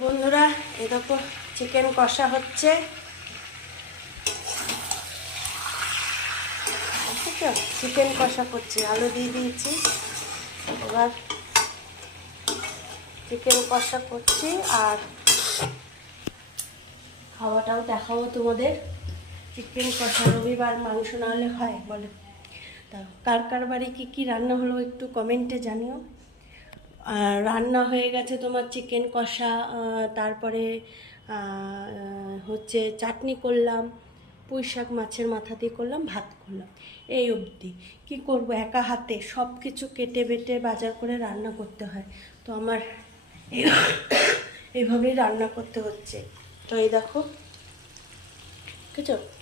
বন্ধুরা, এই দেখো চিকেন কষা হচ্ছে। চিকেন কষা করছি, আলু দিয়ে দিয়েছি। এবার চিকেন কষা করছি আর খাওয়াটাও দেখাবো তোমাদের। চিকেন কষা রবিবার মাংস না হলে হয় বলে? তা কার কার বাড়ি কী কী রান্না হলো একটু কমেন্টে জানিও। আর রান্না হয়ে গেছে তোমার চিকেন কষা, তারপরে হচ্ছে চাটনি করলাম, পুঁই শাক মাছের মাথা দিয়ে করলাম, ভাত করলাম, এই অবধি। কী করব, একা হাতে সব কিছু কেটে বেটে বাজার করে রান্না করতে হয়, তো আমার এইভাবেই রান্না করতে হচ্ছে। তো এই দেখো, ঠিক আছে।